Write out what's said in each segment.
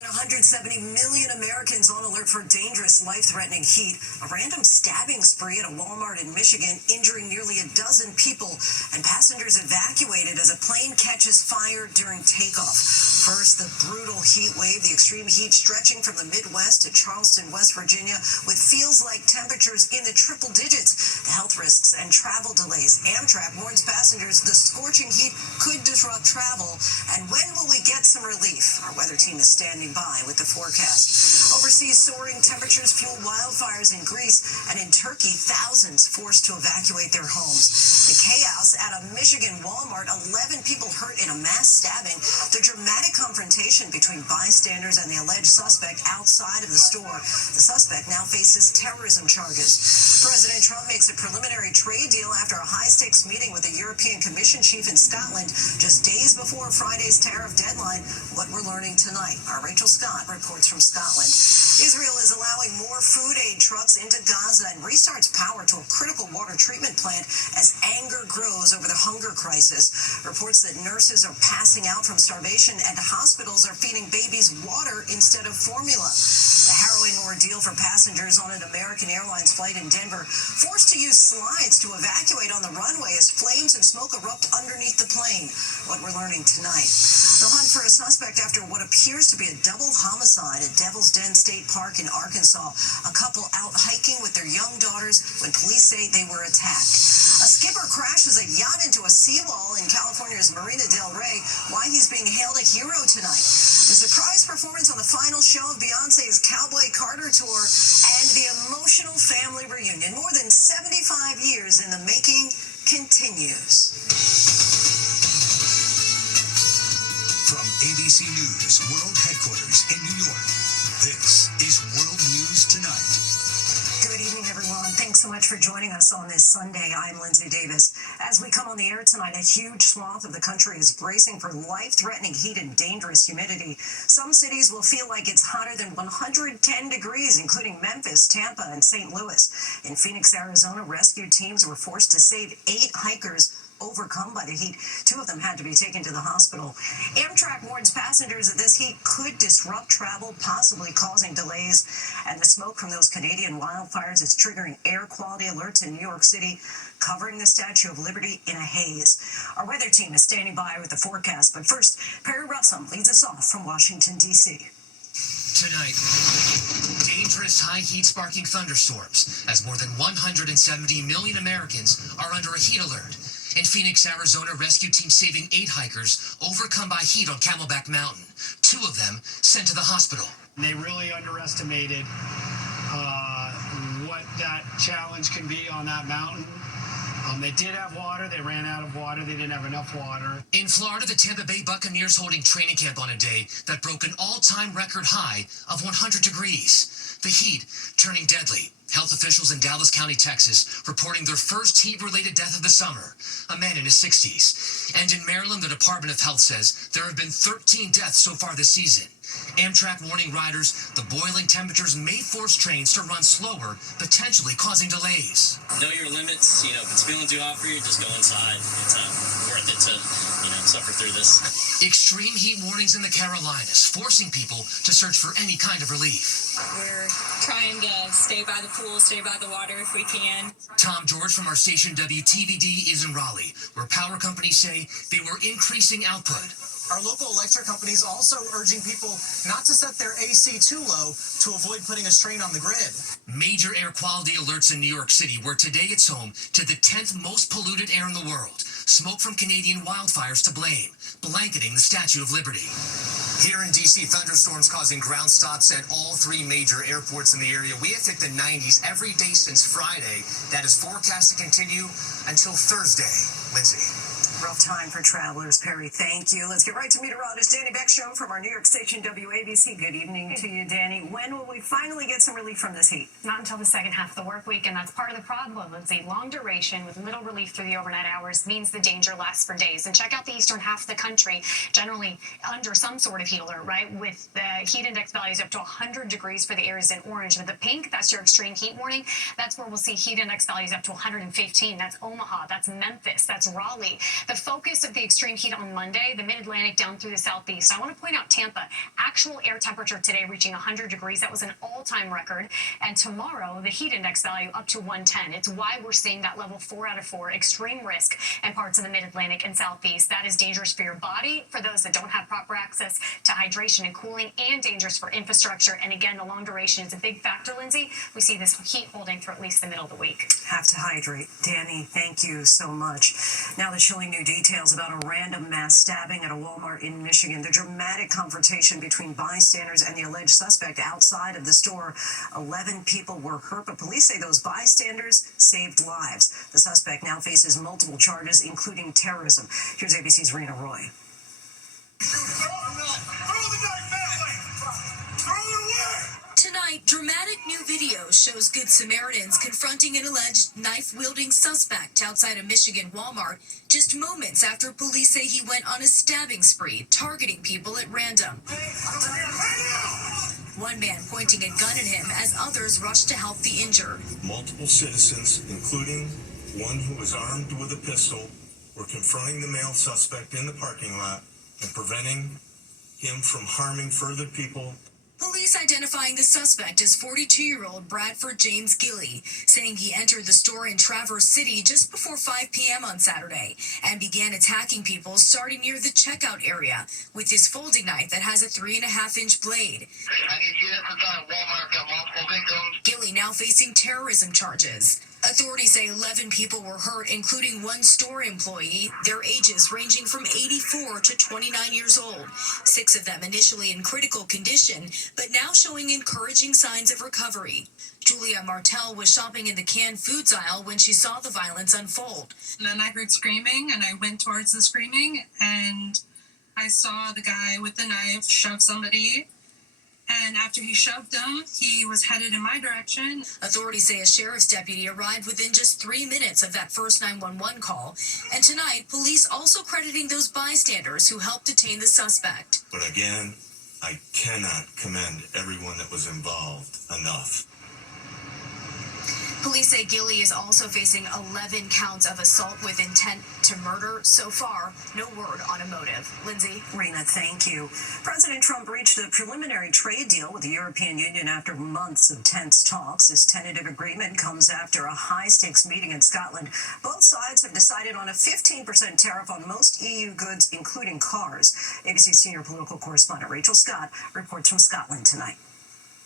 170 million Americans on alert for dangerous, life-threatening heat. A random stabbing spree at a Walmart in Michigan, injuring nearly a dozen people, and passengers evacuated as a plane catches fire during takeoff. First, the brutal heat wave, the extreme heat stretching from the Midwest to Charleston, West Virginia, with feels-like temperatures in the triple digits. The health risks and travel delays. Amtrak warns passengers the scorching heat could disrupt travel. And when will we get some relief? Our weather team is standing by with the forecast. Overseas, soaring temperatures fuel wildfires in Greece, and in Turkey, thousands forced to evacuate their homes. The chaos at a Michigan Walmart, 11 people hurt in a mass stabbing. The dramatic confrontation between bystanders and the alleged suspect outside of the store. The suspect now faces terrorism charges. President Trump makes a preliminary trade deal after a high-stakes meeting with the European Commission chief in Scotland just days before Friday's tariff deadline. What we're learning tonight. Our Rachel Scott reports from Scotland. Israel is allowing more food aid trucks into Gaza and restarts power to a critical water treatment plant as anger grows over the hunger crisis. Reports that nurses are passing out from starvation and hospitals are feeding babies water instead of formula. The harrowing ordeal for passengers on an American Airlines flight in Denver, forced to use slides to evacuate on the runway as flames and smoke erupt underneath the plane. What we're learning tonight. The hunt for a suspect after what appears to be a double homicide at Devil's Den State Park in Arkansas. A couple out hiking with their young daughters when police say they were attacked. A skipper crashes a yacht into a seawall in California's Marina del Rey. Why he's being hailed a hero tonight. The surprise performance on the final show of Beyonce's Cowboy Carter tour and the emotional family reunion. More than 75 years in the making continues. From ABC News World Headquarters in New York, this is World News Tonight. Good evening, everyone. Thanks so much for joining us on this Sunday. I'm Lindsay Davis. As we come on the air tonight, a huge swath of the country is bracing for life-threatening heat and dangerous humidity. Some cities will feel like it's hotter than 110 degrees, including Memphis, Tampa, and St. Louis. In Phoenix, Arizona, rescue teams were forced to save 8 hikers overcome by the heat. 2 of them had to be taken to the hospital. Amtrak warns passengers that this heat could disrupt travel, possibly causing delays. And the smoke from those Canadian wildfires is triggering air quality alerts in New York City, covering the Statue of Liberty in a haze. Our weather team is standing by with the forecast. But first, Perry Russum leads us off from Washington, D.C. Tonight, dangerous high heat sparking thunderstorms as more than 170 million Americans are under a heat alert. In Phoenix, Arizona, rescue team saving 8 hikers overcome by heat on Camelback Mountain. 2 of them sent to the hospital. They really underestimated what that challenge can be on that mountain. They did have water. They ran out of water. They didn't have enough water. In Florida, the Tampa Bay Buccaneers holding training camp on a day that broke an all-time record high of 100 degrees. The heat turning deadly. Health officials in Dallas County, Texas, reporting their first heat-related death of the summer, a man in his 60s. And in Maryland, the Department of Health says there have been 13 deaths so far this season. Amtrak warning riders the boiling temperatures may force trains to run slower, potentially causing delays. Know your limits. If it's feeling too hot for you, just go inside. It's worth it to, suffer through this. Extreme heat warnings in the Carolinas, forcing people to search for any kind of relief. We're trying to stay by the pool, stay by the water if we can. Tom George from our station WTVD is in Raleigh, where power companies say they were increasing output. Our local electric companies also urging people not to set their AC too low to avoid putting a strain on the grid. Major air quality alerts in New York City, where today it's home to the 10th most polluted air in the world. Smoke from Canadian wildfires to blame, blanketing the Statue of Liberty. Here in D.C., thunderstorms causing ground stops at all 3 major airports in the area. We have hit the 90s every day since Friday. That is forecast to continue until Thursday. Lindsay. Rough time for travelers, Perry. Thank you. Let's get right to meteorologist Danny Beckstrom from our New York station WABC. Good evening to you, Danny. When will we finally get some relief from this heat? Not until the second half of the work week, and that's part of the problem. It's a long duration with little relief through the overnight hours means the danger lasts for days. And check out the eastern half of the country, generally under some sort of heat alert, right? With the heat index values up to 100 degrees for the areas in orange. With the pink, that's your extreme heat warning. That's where we'll see heat index values up to 115. That's Omaha. That's Memphis. That's Raleigh. The focus of the extreme heat on Monday, the mid-Atlantic down through the southeast. I want to point out Tampa, actual air temperature today reaching 100 degrees. That was an all-time record. And tomorrow, the heat index value up to 110. It's why we're seeing that level 4 out of 4, extreme risk in parts of the mid-Atlantic and southeast. That is dangerous for your body, for those that don't have proper access to hydration and cooling, and dangerous for infrastructure. And again, the long duration is a big factor, Lindsay. We see this heat holding through at least the middle of the week. Have to hydrate. Danny, thank you so much. Now the chilling new details about a random mass stabbing at a Walmart in Michigan. The dramatic confrontation between bystanders and the alleged suspect outside of the store. 11 people were hurt, but police say those bystanders saved lives. The suspect now faces multiple charges, including terrorism. Here's ABC's Rena Roy. Tonight, dramatic new video shows Good Samaritans confronting an alleged knife-wielding suspect outside a Michigan Walmart just moments after police say he went on a stabbing spree, targeting people at random. One man pointing a gun at him as others rushed to help the injured. Multiple citizens, including one who was armed with a pistol, were confronting the male suspect in the parking lot and preventing him from harming further people. Police identifying the suspect as 42-year-old Bradford James Gilly, saying he entered the store in Traverse City just before 5 p.m. on Saturday and began attacking people starting near the checkout area with his folding knife that has a 3.5-inch blade. Gilly now facing terrorism charges. Authorities say 11 people were hurt, including one store employee, their ages ranging from 84 to 29 years old. 6 of them initially in critical condition, but now showing encouraging signs of recovery. Julia Martell was shopping in the canned foods aisle when she saw the violence unfold. And then I heard screaming, and I went towards the screaming, and I saw the guy with the knife shove somebody. And after he shoved him, he was headed in my direction. Authorities say a sheriff's deputy arrived within just 3 minutes of that first 911 call. And tonight, police also crediting those bystanders who helped detain the suspect. But again, I cannot commend everyone that was involved enough. Police say Gilly is also facing 11 counts of assault with intent to murder. So far, no word on a motive. Lindsay? Rena, thank you. President Trump reached a preliminary trade deal with the European Union after months of tense talks. This tentative agreement comes after a high-stakes meeting in Scotland. Both sides have decided on a 15% tariff on most EU goods, including cars. ABC senior political correspondent Rachel Scott reports from Scotland tonight.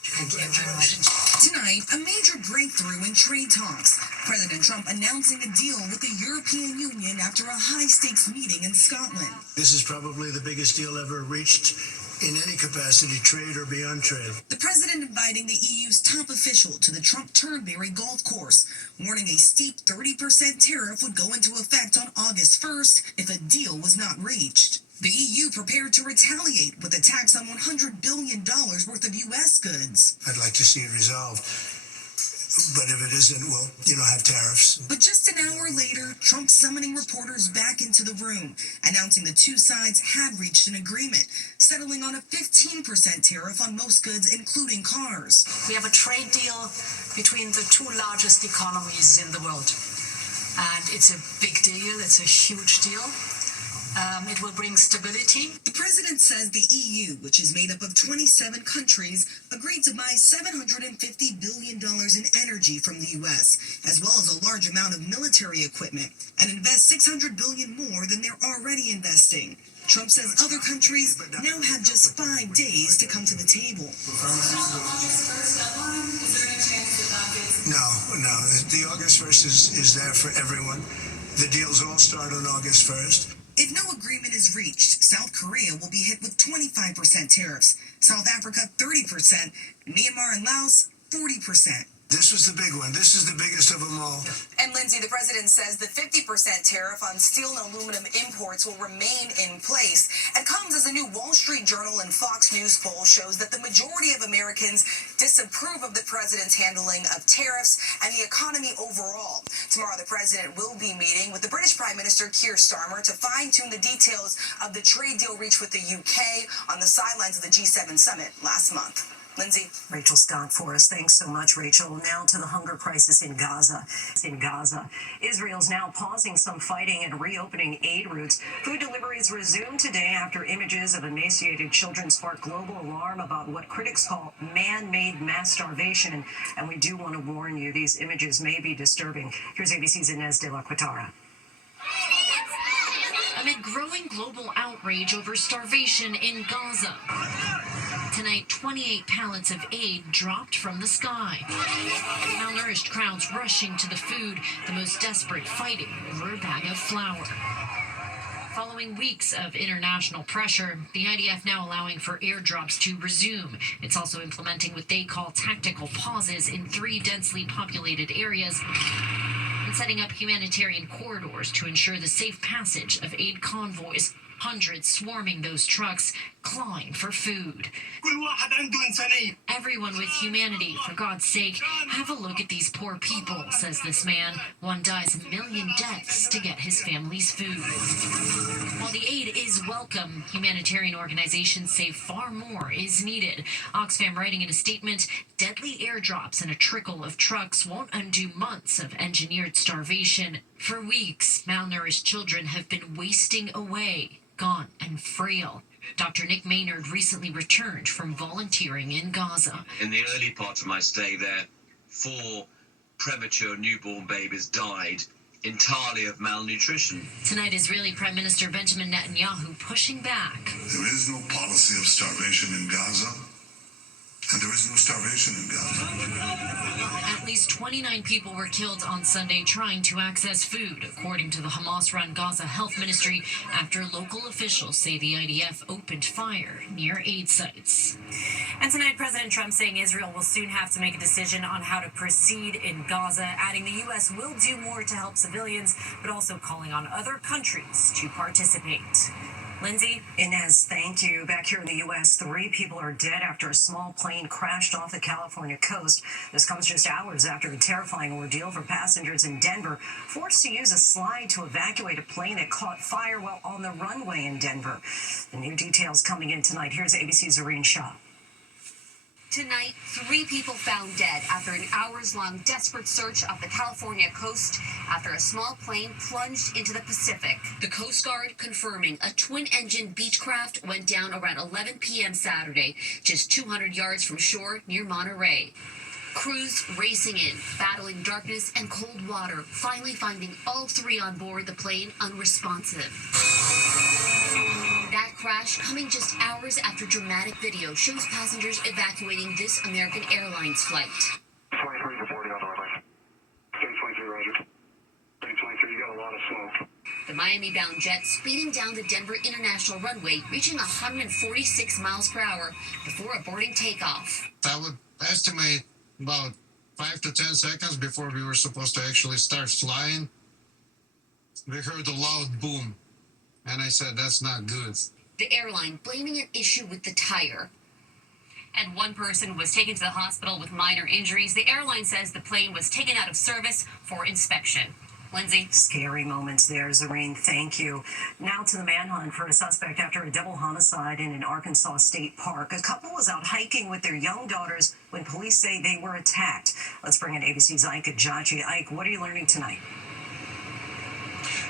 Thank you very much. Tonight, a major breakthrough in trade talks. President Trump announcing a deal with the European Union after a high-stakes meeting in Scotland. This is probably the biggest deal ever reached in any capacity, trade or beyond trade. The president inviting the EU's top official to the Trump Turnberry golf course, warning a steep 30% tariff would go into effect on August 1st if a deal was not reached. The EU prepared to retaliate with a tax on $100 billion worth of U.S. goods. I'd like to see it resolved. But if it isn't, we'll, have tariffs. But just an hour later, Trump summoning reporters back into the room, announcing the two sides had reached an agreement, settling on a 15% tariff on most goods, including cars. We have a trade deal between the two largest economies in the world. And it's a big deal. It's a huge deal. It will bring stability. The president says the EU, which is made up of 27 countries, agreed to buy $750 billion in energy from the U.S., as well as a large amount of military equipment, and invest $600 billion more than they're already investing. Trump says other countries now have just 5 days to come to the table. No. The August 1st is there for everyone. The deals all start on August 1st. If no agreement is reached, South Korea will be hit with 25% tariffs, South Africa 30%, Myanmar and Laos 40%. This was the big one. This is the biggest of them all. And Lindsay, the president says the 50% tariff on steel and aluminum imports will remain in place. It comes as a new Wall Street Journal and Fox News poll shows that the majority of Americans disapprove of the president's handling of tariffs and the economy overall. Tomorrow, the president will be meeting with the British Prime Minister Keir Starmer to fine-tune the details of the trade deal reached with the UK on the sidelines of the G7 summit last month. Lindsay. Rachel Scott for us. Thanks so much, Rachel. Now to the hunger crisis in Gaza. Israel's now pausing some fighting and reopening aid routes. Food deliveries resumed today after images of emaciated children sparked global alarm about what critics call man-made mass starvation. And we do want to warn you, these images may be disturbing. Here's ABC's Inez de la Quatara. Amid growing global outrage over starvation in Gaza. Tonight, 28 pallets of aid dropped from the sky. Malnourished crowds rushing to the food, the most desperate fighting over a bag of flour. Following weeks of international pressure, the IDF now allowing for airdrops to resume. It's also implementing what they call tactical pauses in 3 densely populated areas and setting up humanitarian corridors to ensure the safe passage of aid convoys. Hundreds swarming those trucks, clawing for food. Everyone with humanity, for God's sake, have a look at these poor people, says this man. One dies a million deaths to get his family's food. While the aid is welcome, humanitarian organizations say far more is needed. Oxfam writing in a statement, deadly airdrops and a trickle of trucks won't undo months of engineered starvation. For weeks, malnourished children have been wasting away, gaunt and frail. Dr. Nick Maynard recently returned from volunteering in Gaza. In the early part of my stay there, 4 premature newborn babies died entirely of malnutrition. Tonight, Israeli Prime Minister Benjamin Netanyahu pushing back. There is no policy of starvation in Gaza, and there is no starvation in Gaza. At least 29 people were killed on Sunday trying to access food, according to the Hamas-run Gaza Health Ministry, after local officials say the IDF opened fire near aid sites. And tonight, President Trump saying Israel will soon have to make a decision on how to proceed in Gaza, adding the U.S. will do more to help civilians, but also calling on other countries to participate. Lindsay? Inez, thank you. Back here in the U.S., 3 people are dead after a small plane crashed off the California coast. This comes just hours after a terrifying ordeal for passengers in Denver, forced to use a slide to evacuate a plane that caught fire while on the runway in Denver. The new details coming in tonight. Here's ABC's Zareen Shah. Tonight, 3 people found dead after an hours-long desperate search off the California coast after a small plane plunged into the Pacific. The Coast Guard confirming a twin-engine Beechcraft went down around 11 p.m. Saturday, just 200 yards from shore near Monterey. Crews racing in, battling darkness and cold water, finally finding all 3 on board the plane unresponsive. That crash coming just hours after dramatic video shows passengers evacuating this American Airlines flight. 23 reporting on the runway. 23, roger. 23, you got a lot of smoke. The Miami-bound jet speeding down the Denver International runway, reaching 146 miles per hour before aborting takeoff. I would estimate about 5 to 10 seconds before we were supposed to actually start flying. We heard a loud boom. And I said, that's not good. The airline blaming an issue with the tire. And one person was taken to the hospital with minor injuries. The airline says the plane was taken out of service for inspection. Lindsay? Scary moments there, Zareen. Thank you. Now to the manhunt for a suspect after a double homicide in an Arkansas state park. A couple was out hiking with their young daughters when police say they were attacked. Let's bring in ABC's Ike Ajachi. Ike, what are you learning tonight?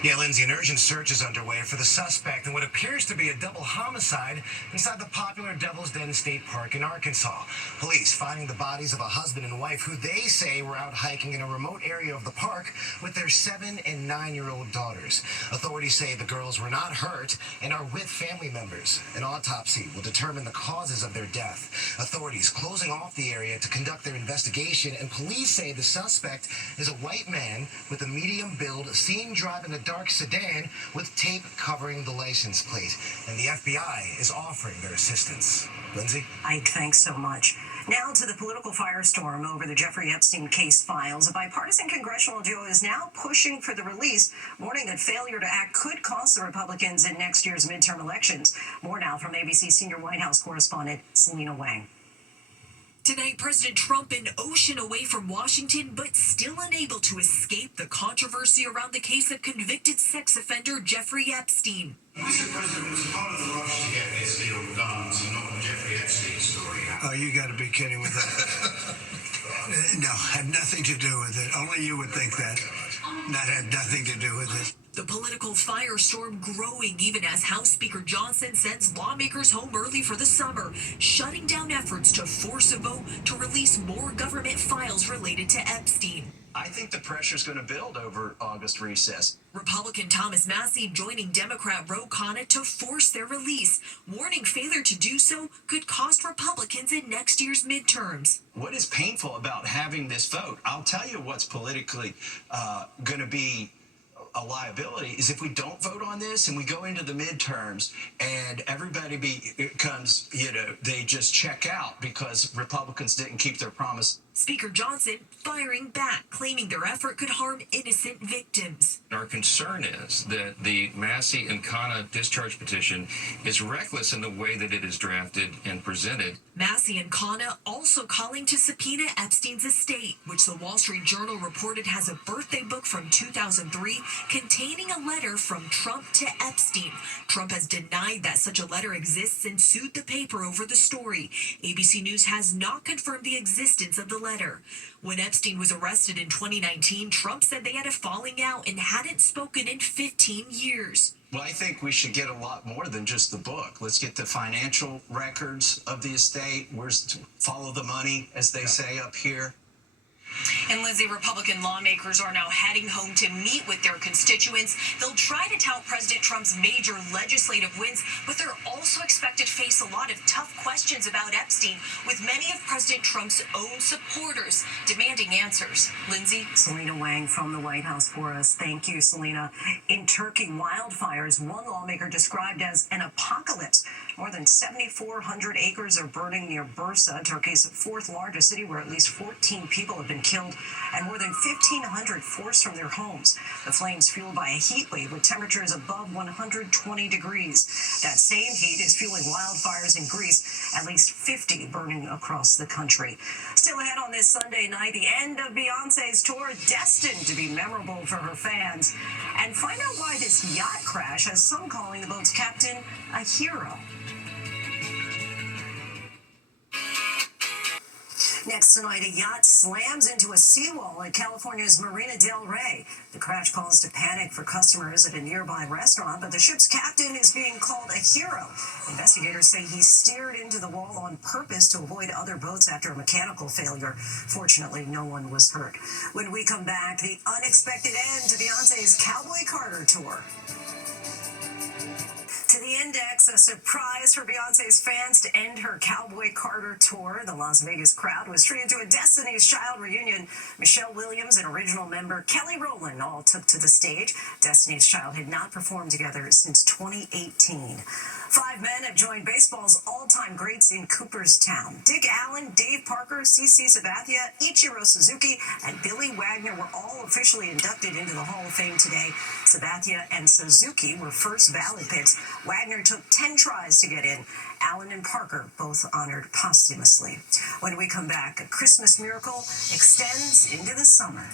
Yeah, Lindsay, an urgent search is underway for the suspect in what appears to be a double homicide inside the popular Devil's Den State Park in Arkansas. Police finding the bodies of a husband and wife who they say were out hiking in a remote area of the park with their 7- and 9-year-old daughters. Authorities say the girls were not hurt and are with family members. An autopsy will determine the causes of their death. Authorities closing off the area to conduct their investigation, and police say the suspect is a white man with a medium build seen driving a dark sedan with tape covering the license plate, and the FBI is offering their assistance. Lindsay? Ike, thanks so much. Now to the political firestorm over the Jeffrey Epstein case files. A bipartisan congressional duo is now pushing for the release, warning that failure to act could cost the Republicans in next year's midterm elections. More now from ABC senior White House correspondent Selena Wang. Tonight, President Trump an ocean away from Washington, but still unable to escape the controversy around the case of convicted sex offender Jeffrey Epstein. Mr. President, was part of the rush to get this deal done to knock the Jeffrey Epstein story out. Oh, you got to be kidding with that. No, had nothing to do with it. Only you would think that. That had nothing to do with it. The political firestorm growing even as House Speaker Johnson sends lawmakers home early for the summer, shutting down efforts to force a vote to release more government files related to Epstein. I think the pressure is going to build over August recess. Republican Thomas Massie joining Democrat Ro Khanna to force their release, warning failure to do so could cost Republicans in next year's midterms. What is painful about having this vote, I'll tell you what's politically going to be a liability, is if we don't vote on this and we go into the midterms and everybody becomes, they just check out because Republicans didn't keep their promise. Speaker Johnson firing back, claiming their effort could harm innocent victims. Our concern is that the Massie and Khanna discharge petition is reckless in the way that it is drafted and presented. Massie and Khanna also calling to subpoena Epstein's estate, which the Wall Street Journal reported has a birthday book from 2003 containing a letter from Trump to Epstein. Trump has denied that such a letter exists and sued the paper over the story. ABC News has not confirmed the existence of the letter. When Epstein was arrested in 2019, Trump said they had a falling out and hadn't spoken in 15 years. Well, I think we should get a lot more than just the book. Let's get the financial records of the estate. Where's to follow the money, as they say up here. And Lindsay, Republican lawmakers are now heading home to meet with their constituents. They'll try to tout President Trump's major legislative wins, but they're also expected to face a lot of tough questions about Epstein, with many of President Trump's own supporters demanding answers. Lindsay? Selena Wang from the White House for us. Thank you, Selena. In Turkey, wildfires, one lawmaker described as an apocalypse. More than 7,400 acres are burning near Bursa, Turkey's fourth largest city, where at least 14 people have been killed and more than 1,500 forced from their homes. The flames fueled by a heat wave with temperatures above 120 degrees. That same heat is fueling wildfires in Greece, at least 50 burning across the country. Still ahead on this Sunday night, the end of Beyonce's tour, destined to be memorable for her fans. And find out why this yacht crash has some calling the boat's captain a hero. Next tonight, a yacht slams into a seawall at California's Marina del Rey. The crash caused a panic for customers at a nearby restaurant, but the ship's captain is being called a hero. Investigators say he steered into the wall on purpose to avoid other boats after a mechanical failure. Fortunately, no one was hurt. When we come back, the unexpected end to Beyonce's Cowboy Carter tour. To the Index, a surprise for Beyonce's fans to end her Cowboy Carter tour. The Las Vegas crowd was treated to a Destiny's Child reunion. Michelle Williams and original member Kelly Rowland all took to the stage. Destiny's Child had not performed together since 2018. 5 men have joined baseball's all-time greats in Cooperstown. Dick Allen, Dave Parker, CC Sabathia, Ichiro Suzuki, and Billy Wagner were all officially inducted into the Hall of Fame today. Sabathia and Suzuki were first ballot picks. Wagner took 10 tries to get in. Allen and Parker both honored posthumously. When we come back, a Christmas miracle extends into the summer.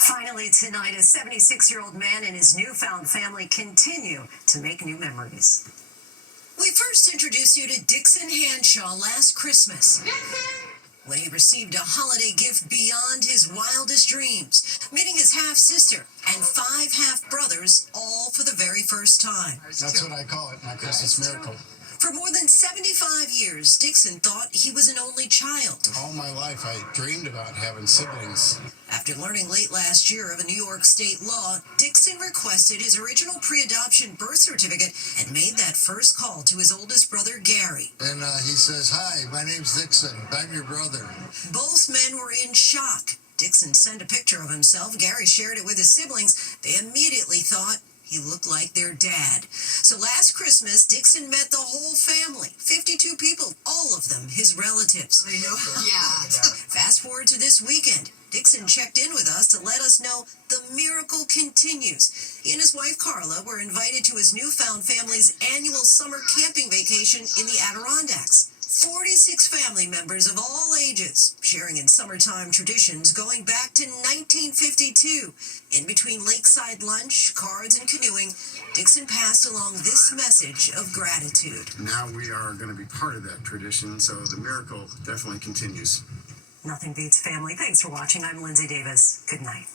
Finally tonight, a 76-year-old man and his newfound family continue to make new memories. We first introduced you to Dixon Hanshaw last Christmas, when he received a holiday gift beyond his wildest dreams, meeting his half-sister and 5 half-brothers, all for the very first time. That's what I call it, my Christmas miracle. For more than 75 years, Dixon thought he was an only child. All my life, I dreamed about having siblings. After learning late last year of a New York state law, Dixon requested his original pre-adoption birth certificate and made that first call to his oldest brother, Gary. And he says, "Hi, my name's Dixon. I'm your brother." Both men were in shock. Dixon sent a picture of himself. Gary shared it with his siblings. They immediately thought he looked like their dad. So last Christmas, Dixon met the whole family, 52 people, all of them his relatives. Fast forward to this weekend. Dixon checked in with us to let us know the miracle continues. He and his wife, Carla, were invited to his newfound family's annual summer camping vacation in the Adirondacks. 46 family members of all ages sharing in summertime traditions going back to 1952. In between lakeside lunch, cards, and canoeing, Dixon passed along this message of gratitude. Now we are going to be part of that tradition, so the miracle definitely continues. Nothing beats family. Thanks for watching. I'm Lindsay Davis. Good night.